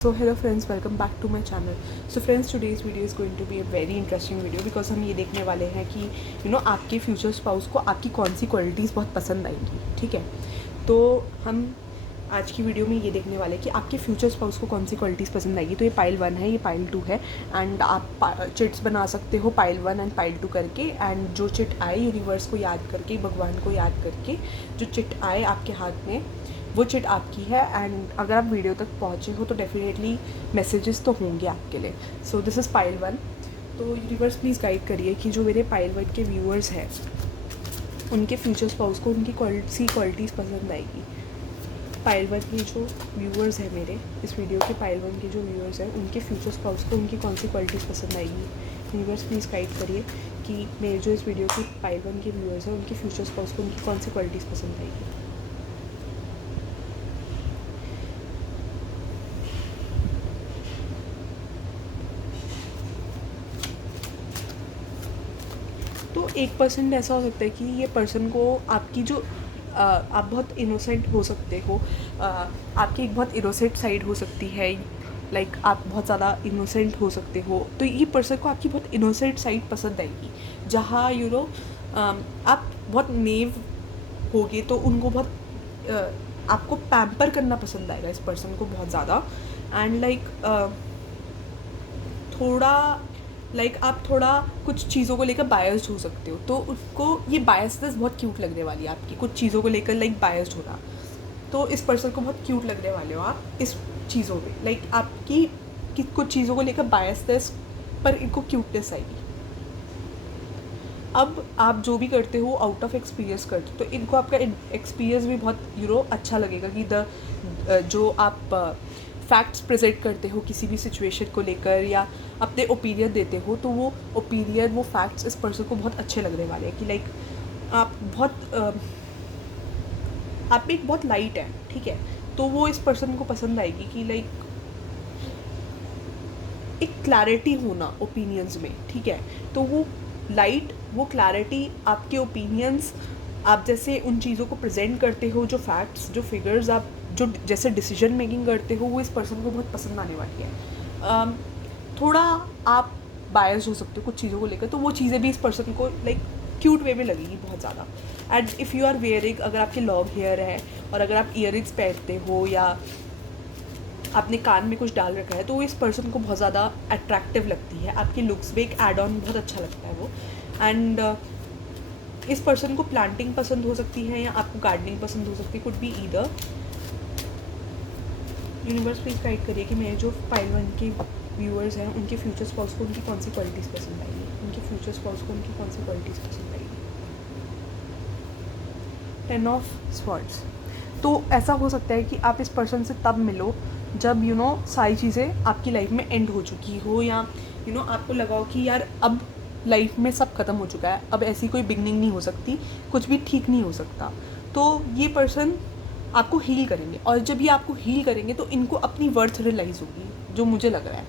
So hello friends, welcome back to my channel. So friends, today's video is going to be a very interesting video because हम ये देखने वाले हैं कि आपके फ्यूचर स्पाउस को आपकी कौन सी क्वालिटीज़ बहुत पसंद आएंगी. ठीक है, तो हम आज की वीडियो में ये देखने वाले हैं कि आपके फ्यूचर स्पाउस को कौन सी क्वालिटीज़ पसंद आएगी. तो ये पाइल 1 है, ये पाइल 2 है एंड आप चिट्स बना सकते हो पाइल 1 एंड पाइल 2 करके. एंड जो चिट आए यूनिवर्स को याद करके, भगवान को याद करके जो चिट आए आपके हाथ में वो चिट आपकी है. एंड अगर आप वीडियो तक पहुँचे हो तो डेफिनेटली मैसेजेस तो होंगे आपके लिए. So this is pile 1. तो यूनिवर्स प्लीज़ गाइड करिए कि जो मेरे पाइल 1 के व्यूअर्स हैं उनके फ्यूचर स्पाउस को उनकी सी क्वालिटीज़ पसंद आएगी. पाइल 1 के जो व्यूअर्स हैं मेरे इस वीडियो के, पाइल 1 के जो व्यूअर्स हैं उनके फ्यूचर स्पाउस को उनकी कौन सी क्वालिटीज़ पसंद आएगी. यूनिवर्स प्लीज़ गाइड करिए कि मेरे जो इस वीडियो के पाइल 1 के व्यूअर्स हैं उनके फ्यूचर स्पाउस को उनकी कौन सी क्वालिटीज़ पसंद आएगी. तो 1% ऐसा हो सकता है कि ये पर्सन को आपकी जो आप बहुत इनोसेंट हो सकते हो, आपकी एक बहुत इनोसेंट साइड हो सकती है. लाइक आप बहुत ज़्यादा इनोसेंट हो सकते हो, तो ये पर्सन को आपकी बहुत इनोसेंट साइड पसंद आएगी. जहाँ आप बहुत नेव होगे तो उनको बहुत आपको पैम्पर करना पसंद आएगा इस पर्सन को बहुत ज़्यादा. एंड आप थोड़ा कुछ चीज़ों को लेकर बायस्ड हो सकते हो, तो उसको ये बायसनेस बहुत क्यूट लगने वाली है आपकी कुछ चीज़ों को लेकर, लाइक बायस्ड होना. तो इस पर्सन को बहुत क्यूट लगने वाले हो आप इस चीज़ों में, लाइक आपकी कुछ चीज़ों को लेकर बायसनेस पर इनको क्यूटनेस आएगी. अब आप जो भी करते हो आउट ऑफ एक्सपीरियंस करते हो तो इनको आपका एक्सपीरियंस भी बहुत अच्छा लगेगा कि जो आप फैक्ट्स प्रेजेंट करते हो किसी भी सिचुएशन को लेकर या अपने ओपिनियन देते हो, तो वो ओपिनियन, वो फैक्ट्स इस पर्सन को बहुत अच्छे लगने वाले हैं. कि लाइक आप में एक बहुत लाइट है, ठीक है, तो वो इस पर्सन को पसंद आएगी कि लाइक एक क्लैरिटी होना ओपिनियंस में. ठीक है, तो वो लाइट, वो क्लैरिटी, आपके ओपिनियंस, आप जैसे उन चीज़ों को प्रेजेंट करते हो, जो फैक्ट्स, जो फिगर्स, आप जो जैसे डिसीजन मेकिंग करते हो, वो इस पर्सन को बहुत पसंद आने वाली है. थोड़ा आप बायस हो सकते हो कुछ चीज़ों को लेकर, तो वो चीज़ें भी इस पर्सन को लाइक क्यूट वे में लगेगी बहुत ज़्यादा. And if you are wearing, अगर आपके लॉन्ग हेयर है और अगर आप ईयरिंग्स पहनते हो या आपने कान में कुछ डाल रखा है, तो वो इस पर्सन को बहुत ज़्यादा अट्रैक्टिव लगती है. आपकी लुक्स में एक एड ऑन बहुत अच्छा लगता है वो. एंड इस पर्सन को प्लांटिंग पसंद हो सकती है या आपको गार्डनिंग पसंद हो सकती है, could be either. Universe please guide करिए कि मेरे जो पाइल 1 के व्यूअर्स हैं उनके फ्यूचर स्पाउस को उनकी कौन सी क्वालिटीज़ पसंद आएगी. उनके फ्यूचर स्पाउस को उनकी कौन सी क्वालिटीज़ पसंद आएगी. 10 ऑफ स्वॉर्ड्स. तो ऐसा हो सकता है कि आप इस पर्सन से तब मिलो जब सारी चीज़ें आपकी लाइफ में एंड हो चुकी हो, या आपको लगा हो कि यार अब लाइफ में सब खत्म हो चुका है, अब ऐसी कोई बिगनिंग नहीं हो सकती, कुछ भी ठीक नहीं हो सकता. तो ये पर्सन आपको हील करेंगे, और जब ये आपको हील करेंगे तो इनको अपनी वर्थ रियलाइज़ होगी, जो मुझे लग रहा है.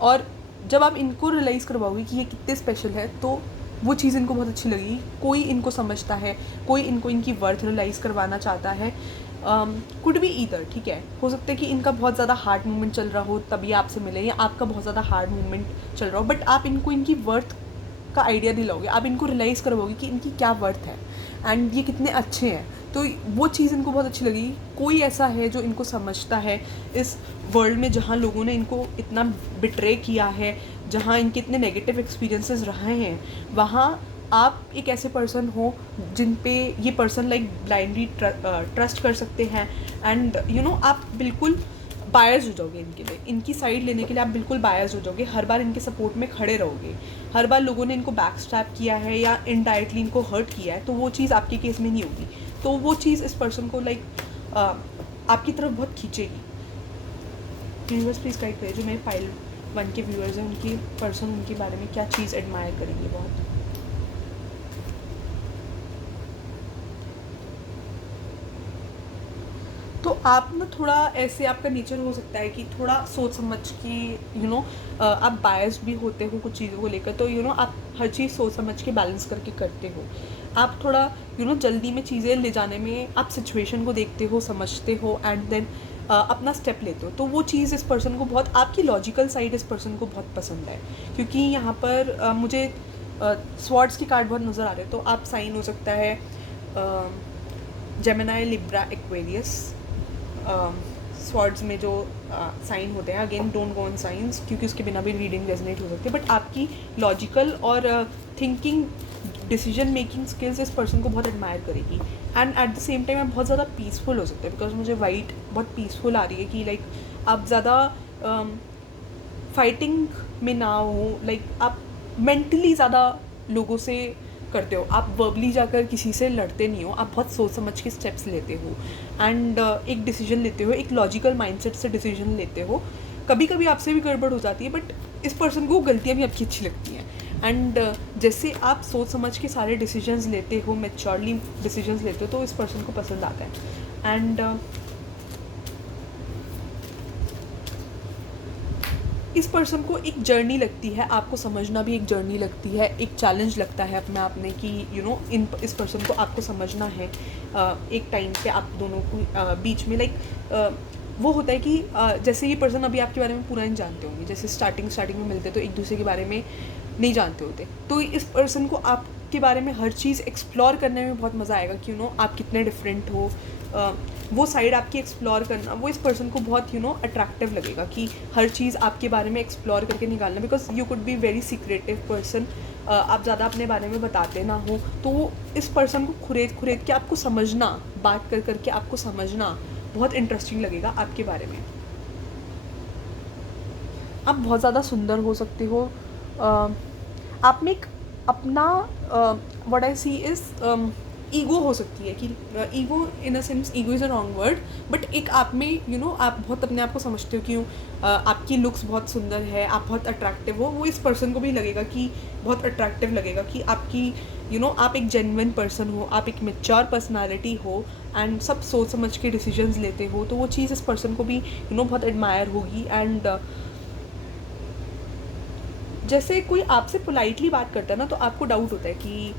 और जब आप इनको रियलाइज़ करवाओगे कि ये कितने स्पेशल है, तो वो चीज़ इनको बहुत अच्छी लगेगी. कोई इनको समझता है, कोई इनको इनकी वर्थ रियलाइज़ करवाना चाहता है. Could be either. ठीक है, हो सकता है कि इनका बहुत ज़्यादा हार्ड मूवमेंट चल रहा हो तभी आपसे मिले, या आपका बहुत ज़्यादा हार्ड मूवमेंट चल रहा हो, बट आप इनको इनकी वर्थ का आइडिया दिलाओगे, आप इनको रियलाइज़ करवाओगे कि इनकी क्या वर्थ है एंड ये कितने अच्छे हैं. तो वो चीज़ इनको बहुत अच्छी लगेगी. कोई ऐसा है जो इनको समझता है इस वर्ल्ड में, जहाँ लोगों ने इनको इतना बिट्रे किया है, जहाँ इनके इतने नेगेटिव एक्सपीरियंसेस रहे हैं, वहाँ आप एक ऐसे पर्सन हो जिन पे ये पर्सन लाइक ब्लाइंडली ट्रस्ट कर सकते हैं. एंड आप बिल्कुल बायस हो जाओगे इनके लिए, इनकी साइड लेने के लिए आप बिल्कुल बायस हो जाओगे. हर बार इनके सपोर्ट में खड़े रहोगे. हर बार लोगों ने इनको बैक स्टैप किया है या इनडायरेक्टली इनको हर्ट किया है, तो वो चीज़ आपके केस में नहीं होगी. तो वो चीज़ इस पर्सन को लाइक आपकी तरफ बहुत खींचेगी. यूनिवर्स प्लीज़ गाइड करिए जो मेरे पाइल 1 के व्यूअर्स हैं उनकी पर्सन, उनके बारे में क्या चीज़ एडमायर करेंगे बहुत. तो आप ना थोड़ा ऐसे, आपका नेचर हो सकता है कि थोड़ा सोच समझ के आप बायस्ड भी होते हो कुछ चीज़ों को लेकर, तो आप हर चीज़ सोच समझ के बैलेंस करके करते हो. आप थोड़ा जल्दी में चीज़ें ले जाने में आप सिचुएशन को देखते हो, समझते हो, एंड देन अपना स्टेप लेते हो, तो वो चीज़ इस पर्सन को बहुत, आपकी लॉजिकल साइड इस पर्सन को बहुत पसंद है। क्योंकि यहाँ पर मुझे स्वॉर्ड्स की कार्ड बहुत नज़र आ रहे हैं, तो आप साइन हो सकता है जेमिनाई, लिब्रा, एक्वेरियस। स्वॉर्ड्स में जो साइन होते हैं, again don't go on science, क्योंकि उसके बिना भी रीडिंग रेजोनेट हो सकती है, बट आपकी लॉजिकल और थिंकिंग, डिसीजन मेकिंग स्किल्स इस पर्सन को बहुत एडमायर करेगी। And at the same time आप बहुत ज़्यादा पीसफुल हो सकते हैं, बिकॉज मुझे वाइट बहुत पीसफुल आ रही है कि लाइक आप ज़्यादा फाइटिंग में ना हो, लाइक आप मेंटली ज़्यादा लोगों से करते हो, आप वर्बली जाकर किसी से लड़ते नहीं हो, आप बहुत सोच समझ के स्टेप्स लेते हो एंड एक डिसीजन लेते हो, एक लॉजिकल माइंडसेट से डिसीजन लेते हो। कभी कभी आपसे भी गड़बड़ हो जाती है, बट इस पर्सन को गलतियाँ भी आपकी अच्छी लगती हैं। एंड जैसे आप सोच समझ के सारे डिसीजंस लेते हो, मैच्योरली डिसीजंस लेते हो, तो इस पर्सन को पसंद आता है। एंड इस पर्सन को एक जर्नी लगती है, आपको समझना भी एक जर्नी लगती है, एक चैलेंज लगता है अपने आप में कि इस पर्सन को आपको समझना है। एक टाइम पे आप दोनों को बीच में लाइक वो होता है कि जैसे ये पर्सन अभी आपके बारे में पूरा नहीं जानते होंगे, जैसे स्टार्टिंग में मिलते तो एक दूसरे के बारे में नहीं जानते होते, तो इस पर्सन को आपके बारे में हर चीज़ एक्सप्लोर करने में बहुत मज़ा आएगा कि आप कितने डिफरेंट हो। वो साइड आपकी एक्सप्लोर करना, वो इस पर्सन को बहुत अट्रैक्टिव लगेगा कि हर चीज़ आपके बारे में एक्सप्लोर करके निकालना, because you could be very secretive person. आप ज़्यादा अपने बारे में बताते ना हो, तो वो इस पर्सन को खुरेद के आपको समझना, बात कर करके आपको समझना बहुत इंटरेस्टिंग लगेगा आपके बारे में। आप बहुत ज़्यादा सुंदर हो सकते हो, आप में एक अपना what I see is ego हो सकती है कि ego in a sense, ego is a wrong word, but एक आप में आप बहुत अपने आप को समझते हो कि आपकी लुक्स बहुत सुंदर है, आप बहुत अट्रैक्टिव हो, वो इस पर्सन को भी लगेगा कि बहुत अट्रैक्टिव लगेगा कि आपकी आप एक जेन्युइन पर्सन हो, आप एक मैच्योर पर्सनालिटी हो एंड सब सोच समझ के डिसीजंस लेते हो, तो वो चीज़ इस पर्सन को भी बहुत एडमायर होगी। एंड जैसे कोई आपसे पोलाइटली बात करता है ना, तो आपको डाउट होता है कि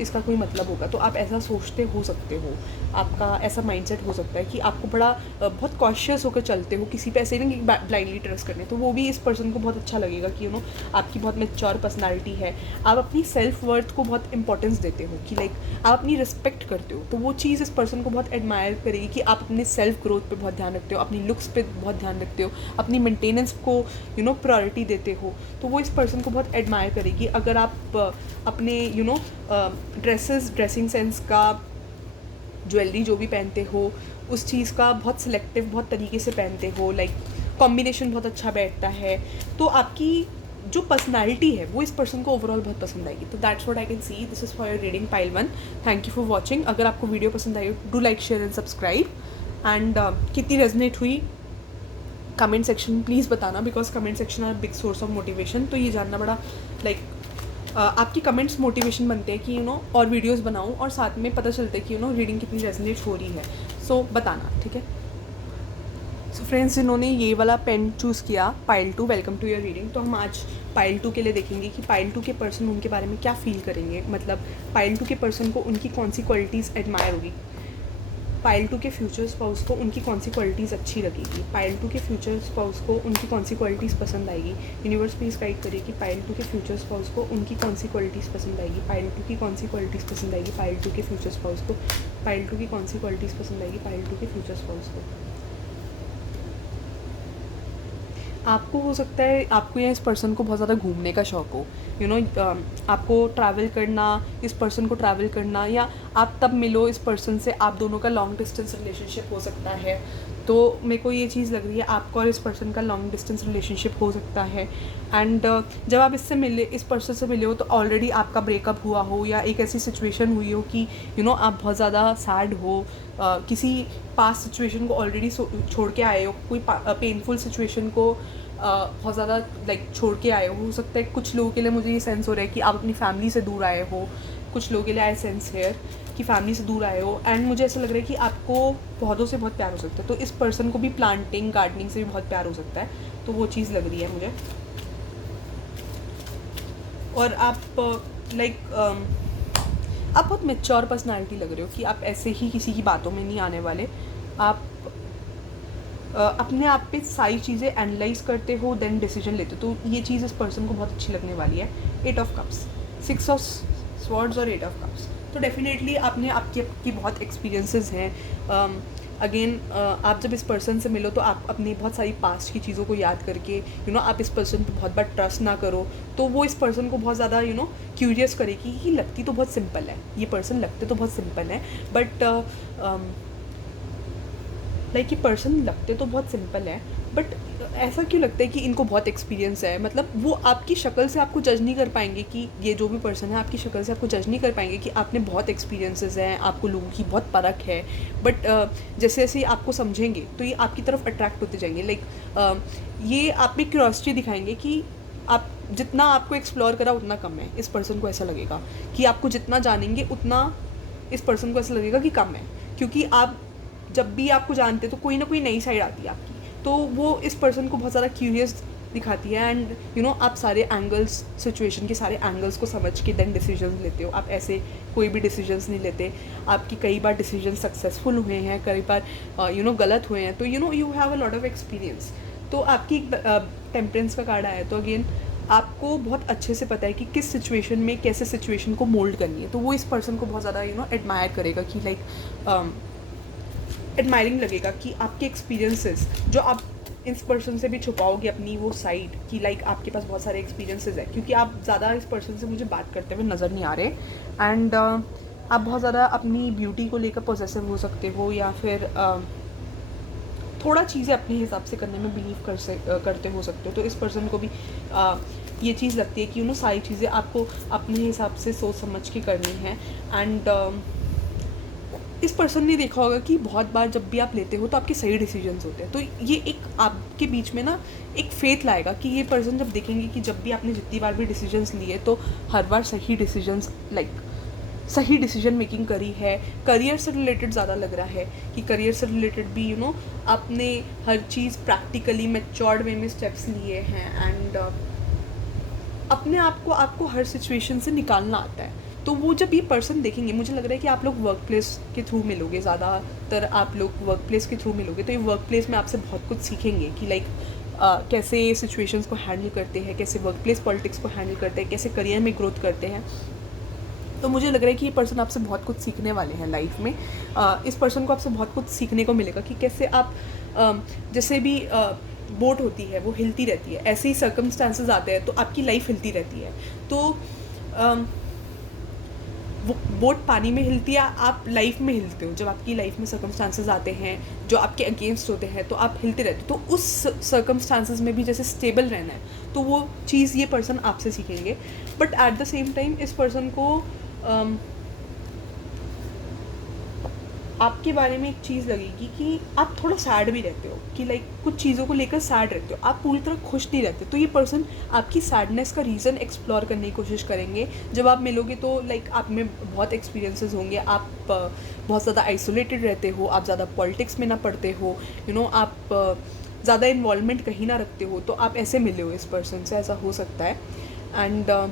इसका कोई मतलब होगा, तो आप ऐसा सोचते हो सकते हो, आपका ऐसा माइंडसेट हो सकता है कि आपको बड़ा बहुत कॉशियस होकर चलते हो, किसी पे ऐसे नहीं ब्लाइंडली ट्रस्ट करने, तो वो भी इस पर्सन को बहुत अच्छा लगेगा कि आपकी बहुत मैच्योर पर्सनालिटी है, आप अपनी सेल्फ वर्थ को बहुत इंपॉर्टेंस देते हो कि लाइक आप अपनी रिस्पेक्ट करते हो, तो वो चीज़ इस पर्सन को बहुत एडमायर करेगी कि आप अपने सेल्फ ग्रोथ पे बहुत ध्यान रखते हो, अपनी लुक्स पे बहुत ध्यान रखते हो, अपनी मेंटेनेंस को प्रायोरिटी देते हो, तो वो इस पर्सन को बहुत एडमायर करेगी। अगर आप अपने ड्रेसिंग सेंस का, ज्वेलरी जो भी पहनते हो, उस चीज़ का बहुत सिलेक्टिव, बहुत तरीके से पहनते हो, लाइक कॉम्बिनेशन बहुत अच्छा बैठता है, तो आपकी जो पर्सनालिटी है वो इस पर्सन को ओवरऑल बहुत पसंद आएगी। तो that's what I can see. This is for your reading pile 1। Thank you for watching. अगर आपको वीडियो पसंद आई do like, share and subscribe. And कितनी रेजनेट हुई कमेंट सेक्शन प्लीज़ बताना, because comment section are big source of motivation. तो ये जानना बड़ा लाइक आपकी कमेंट्स मोटिवेशन बनते हैं कि और वीडियोस बनाऊं, और साथ में पता चलता है कि रीडिंग कितनी रेजोनेट हो रही है। सो बताना, ठीक है। सो फ्रेंड्स, जिन्होंने ये वाला पेन चूज़ किया pile 2, welcome to your reading. तो हम आज पाइल 2 के लिए देखेंगे कि पाइल 2 के पर्सन उनके बारे में क्या फील करेंगे, मतलब पाइल 2 के पर्सन को उनकी कौन सी क्वालिटीज़ एडमायर होगी, पाइल 2 के फ्यूचर स्पाउस को उनकी कौन सी क्वालिटीज़ अच्छी लगेगी, पाइल 2 के फ्यूचर स्पाउस को उनकी कौन सी क्वालिटीज़ पसंद आएगी। यूनिवर्स प्लीज़ गाइड करिए कि पाइल 2 के फ्यूचर स्पाउस को उनकी कौन सी क्वालिटीज़ पसंद आएगी, पाइल 2 की कौन सी क्वालिटीज़ पसंद आएगी, पाइल 2 के फ्यूचर स्पाउस को, पाइल 2 की कौन सी क्वालिटीज़ पसंद आएगी, पाइल 2 के फ्यूचर स्पाउस को। आपको हो सकता है आपको या इस पर्सन को बहुत ज़्यादा घूमने का शौक़ हो, आपको ट्रैवल करना, इस पर्सन को ट्रैवल करना, या आप तब मिलो इस पर्सन से, आप दोनों का लॉन्ग डिस्टेंस रिलेशनशिप हो सकता है। तो मेरे को ये चीज़ लग रही है आपका और इस पर्सन का लॉन्ग डिस्टेंस रिलेशनशिप हो सकता है। एंड जब आप इस पर्सन से मिले हो तो ऑलरेडी आपका ब्रेकअप हुआ हो, या एक ऐसी सिचुएशन हुई हो कि आप बहुत ज़्यादा सैड हो, किसी पास्ट सिचुएशन को ऑलरेडी छोड़ के आए हो, कोई पेनफुल सिचुएशन को बहुत ज़्यादा लाइक छोड़ के आए हो सकता है। कुछ लोगों के लिए मुझे ये सेंस हो रहा है कि आप अपनी फैमिली से दूर आए हो, कुछ लोगों के लिए आई सेंस हेयर कि फैमिली से दूर आए हो। एंड मुझे ऐसा लग रहा है कि आपको पौधों से बहुत प्यार हो सकता है, तो इस पर्सन को भी प्लांटिंग, गार्डनिंग से भी बहुत प्यार हो सकता है, तो वो चीज़ लग रही है मुझे। और आप आप बहुत मैच्योर पर्सनालिटी लग रहे हो कि आप ऐसे ही किसी की बातों में नहीं आने वाले, आप अपने आप पे सारी चीज़ें एनालाइज करते हो देन डिसीजन लेते हो, तो ये चीज़ इस पर्सन को बहुत अच्छी लगने वाली है। 8 ऑफ कप्स, 6 ऑफ स्वॉर्ड्स और 8 ऑफ कप्स, तो डेफिनेटली आपने आपकी बहुत एक्सपीरियंसेस हैं। अगेन आप जब इस पर्सन से मिलो तो आप अपनी बहुत सारी पास्ट की चीज़ों को याद करके आप इस पर्सन पे बहुत बार ट्रस्ट ना करो, तो वो इस पर्सन को बहुत ज़्यादा क्यूरियस करेगी कि लगती तो बहुत सिंपल है, ये पर्सन लगते तो बहुत सिंपल है, बट लाइक ये पर्सन लगते तो बहुत सिंपल है, बट ऐसा क्यों लगता है कि इनको बहुत एक्सपीरियंस है। मतलब वो आपकी शक्ल से आपको जज नहीं कर पाएंगे कि ये जो भी पर्सन है, आपकी शक्ल से आपको जज नहीं कर पाएंगे कि आपने बहुत एक्सपीरियंसेस हैं, आपको लोगों की बहुत परख है, बट जैसे जैसे आपको समझेंगे तो ये आपकी तरफ अट्रैक्ट होते जाएंगे। लाइक ये आप में क्यूरियोसिटी दिखाएंगे कि आप जितना आपको एक्सप्लोर करा उतना कम है। इस पर्सन को ऐसा लगेगा कि आपको जितना जानेंगे उतना इस पर्सन को ऐसा लगेगा कि कम है, क्योंकि आप जब भी आपको जानते तो कोई ना कोई नई साइड आती है आपकी, तो वो इस पर्सन को बहुत ज़्यादा क्यूरियस दिखाती है। एंड आप सारे एंगल्स, सिचुएशन के सारे एंगल्स को समझ के देन डिसीजंस लेते हो। आप ऐसे कोई भी डिसीजंस नहीं लेते। आपकी कई बार डिसीजन सक्सेसफुल हुए हैं, कई बार गलत हुए हैं, तो you have a lot of experience. तो आपकी टेम्परेंस का कार्ड आया, तो अगेन आपको बहुत अच्छे से पता है कि किस सिचुएशन में कैसे सिचुएशन को मोल्ड करनी है, तो वो इस पर्सन को बहुत ज़्यादा एडमायर करेगा कि लाइक एडमायरिंग लगेगा कि आपके एक्सपीरियंसेस जो आप इस पर्सन से भी छुपाओगे अपनी वो साइड कि लाइक आपके पास बहुत सारे एक्सपीरियंसेस है, क्योंकि आप ज़्यादा इस पर्सन से मुझे बात करते हुए नज़र नहीं आ रहे। एंड आप बहुत ज़्यादा अपनी ब्यूटी को लेकर पॉजेसिव हो सकते हो, या फिर थोड़ा चीज़ें अपने हिसाब से करने में बिलीव करते हो सकते हो। तो इस पर्सन को भी ये चीज़ लगती है कि सारी चीज़ें आपको अपने हिसाब से सोच समझ के करनी है। एंड इस पर्सन ने देखा होगा कि बहुत बार जब भी आप लेते हो तो आपके सही डिसीजंस होते हैं, तो ये एक आपके बीच में ना एक फेथ लाएगा कि ये पर्सन जब देखेंगे कि जब भी आपने जितनी बार भी डिसीजंस लिए तो हर बार सही डिसीजंस, लाइक सही डिसीजन मेकिंग करी है। करियर से रिलेटेड ज़्यादा लग रहा है कि करियर से रिलेटेड भी आपने हर चीज़ प्रैक्टिकली मैच्योर्ड वे में स्टेप्स लिए हैं। एंड अपने आप को आपको हर सिचुएशन से निकालना आता है। तो वो जब ये पर्सन देखेंगे, मुझे लग रहा है कि आप लोग वर्क प्लेस के थ्रू मिलोगे, ज़्यादातर आप लोग वर्क प्लेस के थ्रू मिलोगे, तो ये वर्क प्लेस में आपसे बहुत कुछ सीखेंगे कि लाइक कैसे सिचुएशंस को हैंडल करते हैं, कैसे वर्क प्लेस पॉलिटिक्स को हैंडल करते हैं, कैसे करियर में ग्रोथ करते हैं। तो मुझे लग रहा है कि ये पर्सन आपसे बहुत कुछ सीखने वाले हैं लाइफ में। इस पर्सन को आपसे बहुत कुछ सीखने को मिलेगा कि कैसे आप जैसे भी बोट होती है वो हिलती रहती है, ऐसे ही सर्कमस्टांसेस आते हैं तो आपकी लाइफ हिलती रहती है। तो वो बोट पानी में हिलती है, आप लाइफ में हिलते हो। जब आपकी लाइफ में सर्कमस्टांसेस आते हैं जो आपके अगेंस्ट होते हैं तो आप हिलते रहते हो। तो उस सर्कमस्टांसेस में भी जैसे स्टेबल रहना है, तो वो चीज़ ये पर्सन आपसे सीखेंगे। But at the same time इस पर्सन को आपके बारे में एक चीज़ लगेगी कि आप थोड़ा सैड भी रहते हो, कि लाइक कुछ चीज़ों को लेकर सैड रहते हो, आप पूरी तरह खुश नहीं रहते। तो ये पर्सन आपकी सैडनेस का रीज़न एक्सप्लोर करने की कोशिश करेंगे। जब आप मिलोगे तो लाइक आप में बहुत एक्सपीरियंसेस होंगे, आप बहुत ज़्यादा आइसोलेटेड रहते हो, आप ज़्यादा पॉलिटिक्स में ना पढ़ते हो, आप ज़्यादा इन्वॉल्वमेंट कहीं ना रखते हो, तो आप ऐसे मिले हो इस पर्सन से, ऐसा हो सकता है। एंड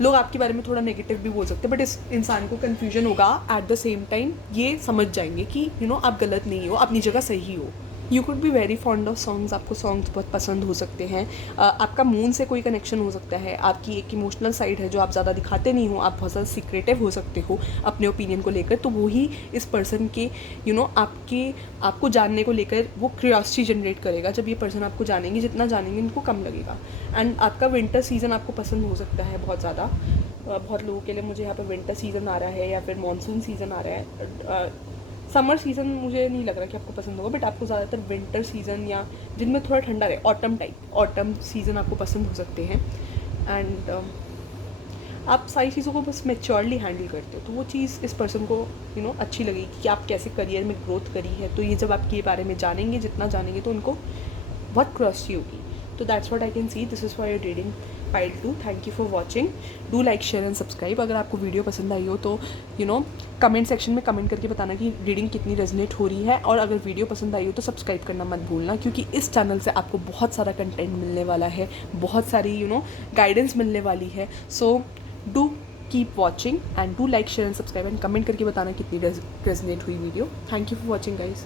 लोग आपके बारे में थोड़ा नेगेटिव भी बोल सकते हैं, बट इस इंसान को कन्फ्यूजन होगा। एट द सेम टाइम ये समझ जाएंगे कि आप गलत नहीं हो, अपनी जगह सही हो। You could be very fond of songs, आपको सॉन्ग्स बहुत पसंद हो सकते हैं। आपका मून से कोई कनेक्शन हो सकता है, आपकी एक इमोशनल साइड है जो आप ज़्यादा दिखाते नहीं हो, आप बहुत ज़्यादा सीक्रेटिव हो सकते हो अपने ओपिनियन को लेकर। तो वही इस पर्सन के आपको जानने को लेकर वो क्यूरियोसिटी जनरेट करेगा। जब ये पर्सन आपको जानेंगे, जितना जानेंगे इनको कम लगेगा। एंड आपका विंटर सीज़न आपको पसंद हो सकता है बहुत ज़्यादा। बहुत लोगों के लिए मुझे यहाँ पर विंटर सीज़न आ रहा है या फिर मानसून सीज़न आ रहा है। समर सीज़न मुझे नहीं लग रहा कि आपको पसंद होगा, बट आपको ज़्यादातर विंटर सीज़न या जिनमें थोड़ा ठंडा रहे, ऑटम सीज़न आपको पसंद हो सकते हैं। एंड आप सारी चीज़ों को बस मैच्योरली हैंडल करते हो, तो वो चीज़ इस पर्सन को अच्छी लगेगी कि आप कैसे करियर में ग्रोथ करी है। तो ये जब आपके बारे में जानेंगे, जितना जानेंगे, तो उनको बहुत क्यूरियोसिटी होगी। तो that's what I can see. This is for your reading pile 2। Thank you for watching. Do like, share and subscribe. अगर आपको वीडियो पसंद आई हो तो कमेंट सेक्शन में कमेंट करके बताना कि रीडिंग कितनी रेजोनेट हो रही है। और अगर वीडियो पसंद आई हो तो सब्सक्राइब करना मत भूलना, क्योंकि इस चैनल से आपको बहुत सारा कंटेंट मिलने वाला है, बहुत सारी गाइडेंस मिलने वाली है। So do keep watching and do like, share and subscribe and comment करके बताना कितनी रेजोनेट हुई video. Thank you for watching guys.